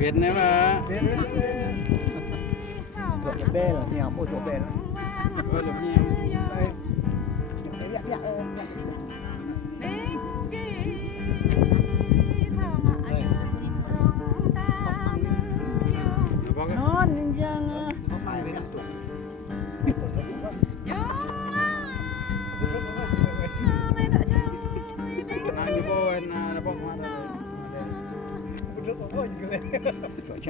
Việt đấy mà. Thuộc một bê là nhiều, một thuộc bê là. Ôi được nhiều. Đây. Dạ, dạ, dạ. Non yang mai với tuổi. Nah, như bố anh là bóc hoa đây. Tuổi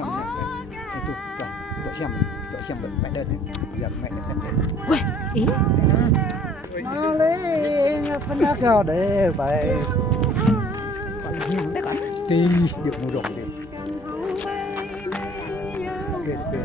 trăm tuổi trăm mẹ đơn giờ mẹ đơn Ui, ý. nó lên phân đá cao để bài Còn nhàng đấy con. đi được một rộng đi biệt biệt đến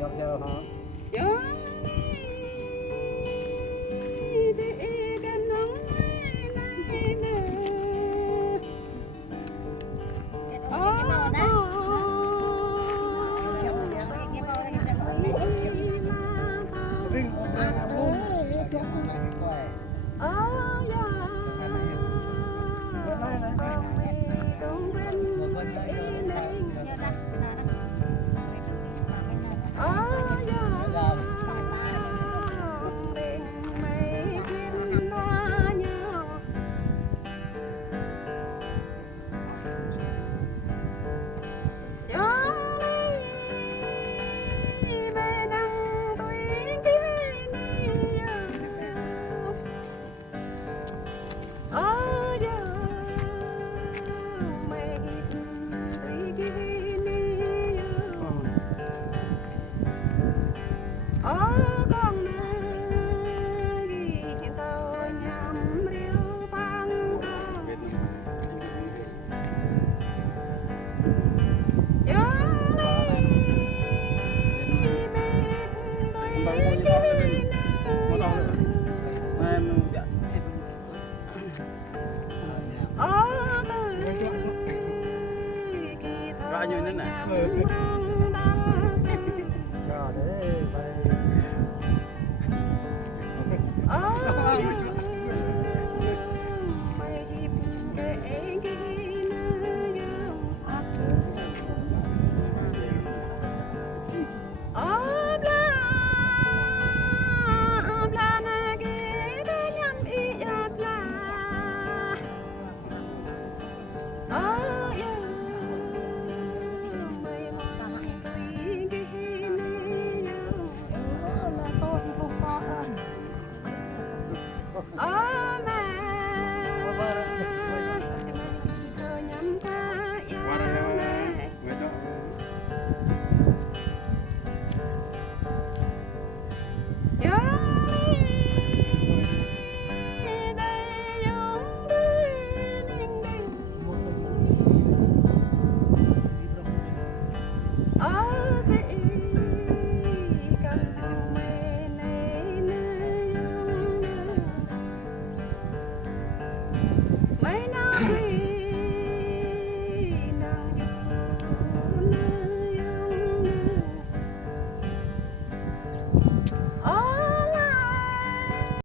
dọc theo hả? Bao nhiêu nữa này? Rồi đấy,